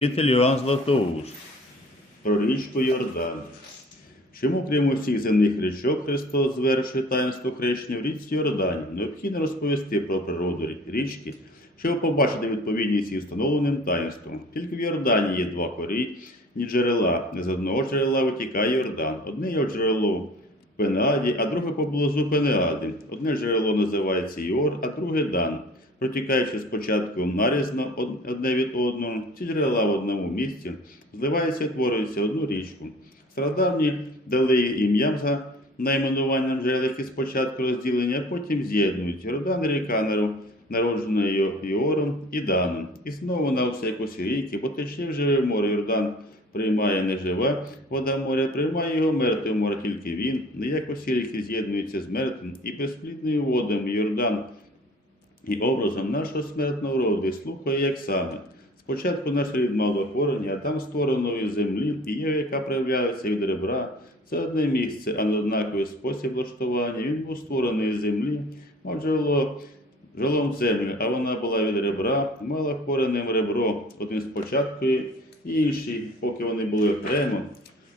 Вчитель Іоанн Златоуст про річку Йордан. Чому крім усіх земних річок Христос звершує таїнство хрещення в річці Йордані? Необхідно розповісти про природу річки, щоб побачити відповідність її встановленим таїнством. Тільки в Йордані є два корі і джерела. Не з одного джерела витікає Йордан. Одне його джерело в Пенеаді, а друге поблизу Пенеади. Одне джерело називається Йор, а друге Дан. Протікаючи спочатку нарізно одне від одного, ці джерела в одному місці зливаються і утворюються в одну річку. Стародавні дали їй ім'ям за найменуванням джерел, які спочатку розділені, а потім з'єднують. Йордан ріка наро- народжена Йо- Йором і Даном. І знову вона все як ріки, бо тече живе море. Йордан приймає неживе, вода моря приймає його мертве море, тільки він, не як усі ріки з'єднуються з мертвим і безплідною водами Йордан і образом нашого смертного роду, і слухає, як саме. Спочатку наш рід мав охороні, а там створено із землі, і є, яка проявляється від ребра. Це одне місце, а не однаковий спосіб влаштування. Він був створений із землі, мав джерело жилом землю, а вона була від ребра, мала коренем ребро, один спочатку і інший, поки вони були окремо.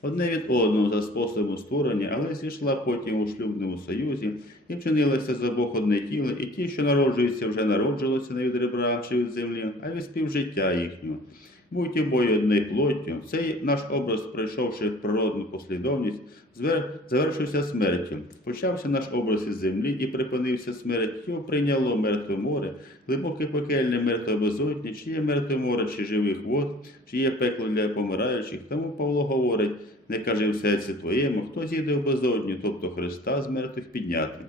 Одне від одного за способом створення, але зійшла потім у шлюбному союзі і вчинилася з обох одне тіло, і ті, що народжуються, вже народжувалися не від ребра чи від землі, а від співжиття їхнього. Будь обоє одною плоттю. Цей наш образ, пройшовши природну послідовність, завершився смертю. Почався наш образ із землі і припинився смерть. Його прийняло мертве море, глибоке пекельне мертве безодня, чи є мертве море, чи живих вод, чи є пекло для помираючих. Тому Павло говорить, не кажи в серці твоєму, хто зійде в безодню, тобто Христа з мертвих підняти.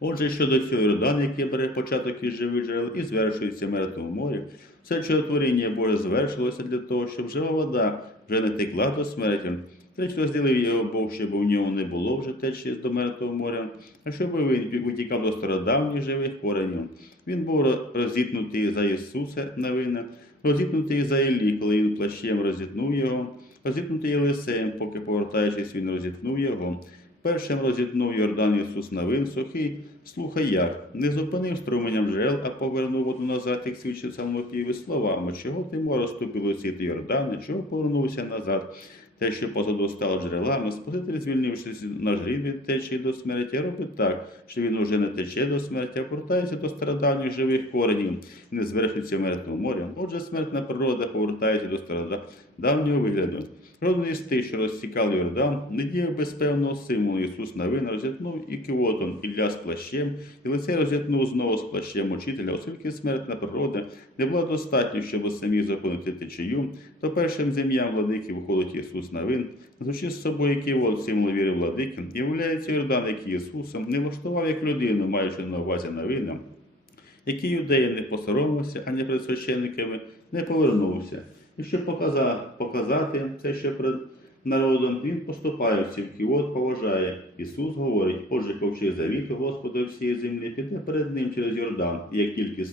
Отже, щодо цього Йордан, який бере початок із живих джерел і звершується мертвому морі, все чудотворіння Боже звершилося для того, щоб жива вода вже не текла до смерті. Треть розділив його Бог, щоб у ньому не було вже течі до мертвого моря, а щоб він витікав до стародавніх живих коренів. Він був розітнутий за Ісуса на вина, розітнутий за Іллі, коли він плащем розітнув його, розітнутий Єлисеєм, поки повертаючись, він розітнув його. Першим розітнув Йордан Ісус Навин, сухий, слухай як, не зупинив струменям джерел, а повернув воду назад, як свідчив самопіві словами, чого ти море ступило сіти Йордана, чого повернувся назад. Те, що позаду стало джерелами, Спаситель, звільнившись на жріб від течії до смерті, робить так, що він уже не тече до смерті, а повертається до стародавніх живих коренів і не звершується мертвим морем. Отже, смертна природа повертається до стародавнього вигляду. Тих, що розсікали Йордан, не діяв без певного символу. Ісус Навин розітнув і кивотом Ілля з плащем, і лице розітнув знову з плащем учителя, оскільки смертна природа не була достатньо, щоб самі зупинити течію, то першим зем'ям владики виходить Ісус Навин, звучить з собою кивот символ віри владики, і виявляється Йордан, який Ісусом не влаштував як людину, маючи на увазі Навина, який юдеї не посоромився, ані перед священниками не повернувся. І щоб показа- показати це, що перед народом він поступає в цівки, поважає. Ісус говорить, отже, ковчег завіту Господа всієї землі, піде перед ним через Йордан, і як тільки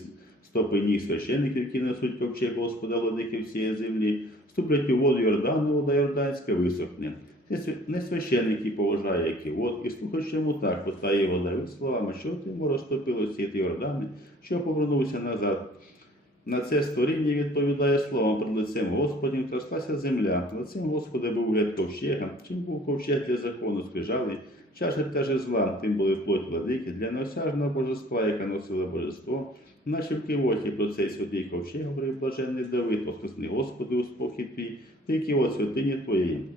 стопи ніг священиків, які несуть ковчег Господа владики всієї землі, вступлять у воду Йордану, вода Йорданська висохне. Не священик і поважає, як і вод, і так, питає вода словами, що ти йому розтопило сіти Йордани, що повернувся назад. На це створіння відповідає словом перед лицем Господнім тряслася земля. Лицем Господа був вигляд ковчега. Чим був ковчег для закону скрижалий, чаша та жезла, тим були плоть владики для неосяжного божества, яке носило божество. Наче в кивоті про цей святий ковчег говорив блаженний Давид, воскресний Господи у спокій твій, ти кивот святині твоєї.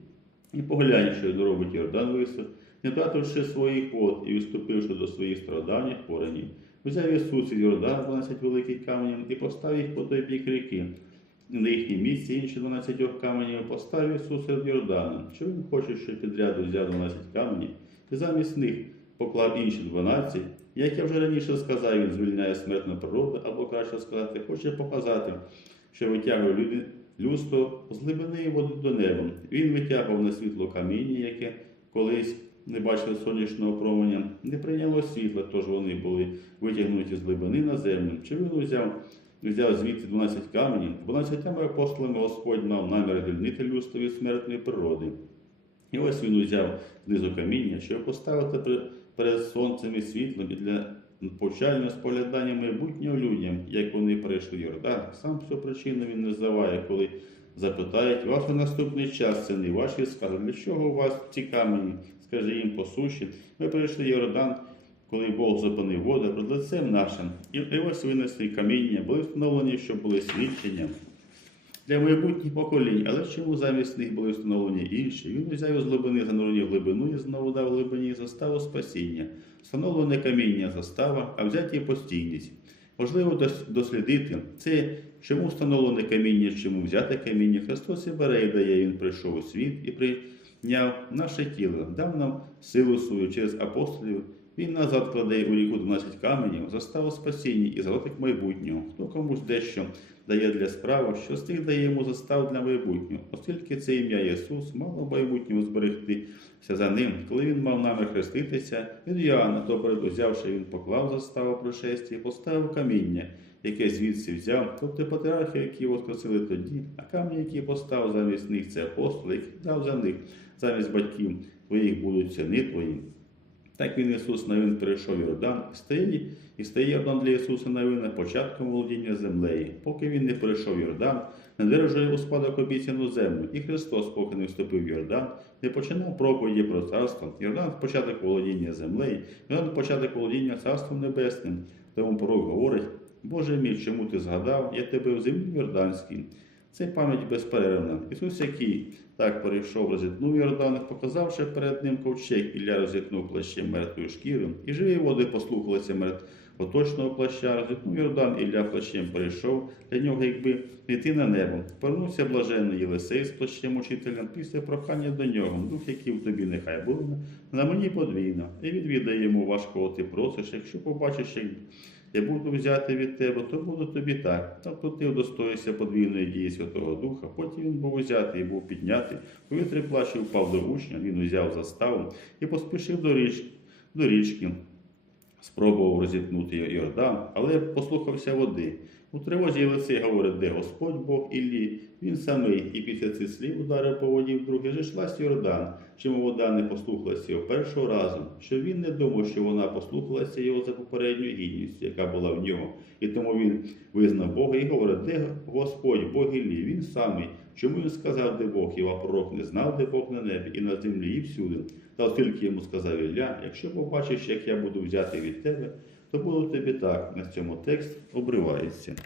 І поглянь, що він робить Йордан висох, не втративши своїх вод і відступивши до своїх страдань коренів. Взяв Ісус із Йордан 12 великих каменів і поставив їх по той бік ріки. На їхнє місці інші 12 каменів поставив Ісус серед Йордана. Що він хоче, щоб підряду взяв 12 каменів, і замість них поклав інші 12. Як я вже раніше сказав, він звільняє смертну природу, або краще сказати, хоче показати, що витягує люди, людство з глибини води до неба. Він витягував на світло каміння, яке колись не бачили сонячного променя, не прийняло світла, тож вони були витягнуті з глибини на землю. Чи він взяв, звідти 12 каменів? 12 апостолами Господь мав намір звільнити людство від смертної природи. І ось він узяв знизу каміння, щоб поставити перед сонцем і світлом і для повчальне споглядання майбутнього людям, як вони перейшли Йордан. Сам всю причину він називає, коли запитають вас у наступний час, не ваші скарги. Для чого у вас ці камені? Скаже їм по суші. Ми перейшли Йордан, коли Бог зупинив воду перед лицем нашим. І ось винесли каміння, були встановлені, що були свідчення для майбутніх поколінь, але чому замість них були встановлені інші? Він взяв з глибини занурені в глибину і знову дав глибині заставу спасіння, встановлене каміння застава, а взяті постійність. Можливо дослідити це, чому встановлене каміння, чому взяте каміння. Христос і бере і дає, Він прийшов у світ і прийняв наше тіло, дав нам силу свою через апостолів. Він назад кладе у ріку 12 каменів, заставу спасіння і золотих майбутнього. Хто комусь дещо дає для справи, що з тих дає йому застав для майбутнього, оскільки це ім'я Ісус мало майбутньому зберегтися за ним, коли він мав нами хреститися, від Іоанна, то перед узявши, він поклав заставу пришестя і поставив каміння, яке звідси взяв, тобто патріархи, які воскресили тоді, а камні, які поставив замість них, це апостоли, які дав за них, замість батьків твоїх будуть сини твої. Так він Ісус Навин перейшов Йордан і стає, і стає Йордан для Ісуса Навина початком володіння землею. Поки він не перейшов Йордан, не держав у спадок обіцяну землю. І Христос, поки не вступив в Йордан, не починав проповіді про царство. Йордан початок володіння землею, Йордан початок володіння царством небесним. Тому пророк говорить, Боже мій, чому ти згадав, я тебе в землі Йорданській. Це пам'ять безперервна. Ісус, який так перейшов, розітнув Йордан, показавши перед ним ковчег, Ілля розітнув плащем мертвою шкірою, і живі води послухалися мертвоточного плаща, розітнув Йордан, Ілля плащем перейшов для нього, якби йти на небо. Повернувся блаженний Єлисей з плащем учителем після прохання до нього. Дух, який в тобі нехай буде, на мені подвійно. І відвідає йому важкого ти просиш, якщо побачиш, як я буду взяти від тебе, то буду тобі так. Тобто ти удостоїшся подвійної дії Святого Духа. Потім він був узятий і був піднятий. Повітря плащі впав до учня, він узяв заставу і поспішив до річки. До річки. Спробував розітнути Йордан, але послухався води. У тривозі Єлисей говорить, де Господь Бог Іллі, він самий, і після цих слів ударив по воді вдруге, зійшлась Йордан, чому вода не послухалася його першого разу, що він не думав, що вона послухалася його за попередню гідністю, яка була в нього. І тому він визнав Бога і говорить, де Господь Бог Іллі, він самий. Чому він сказав, де Бог, його пророк не знав, де Бог на небі, і на землі, і всюди. Та оскільки йому сказав Ілля, якщо побачиш, як я буду взяти від тебе, то буде тобі так. На цьому текст обривається.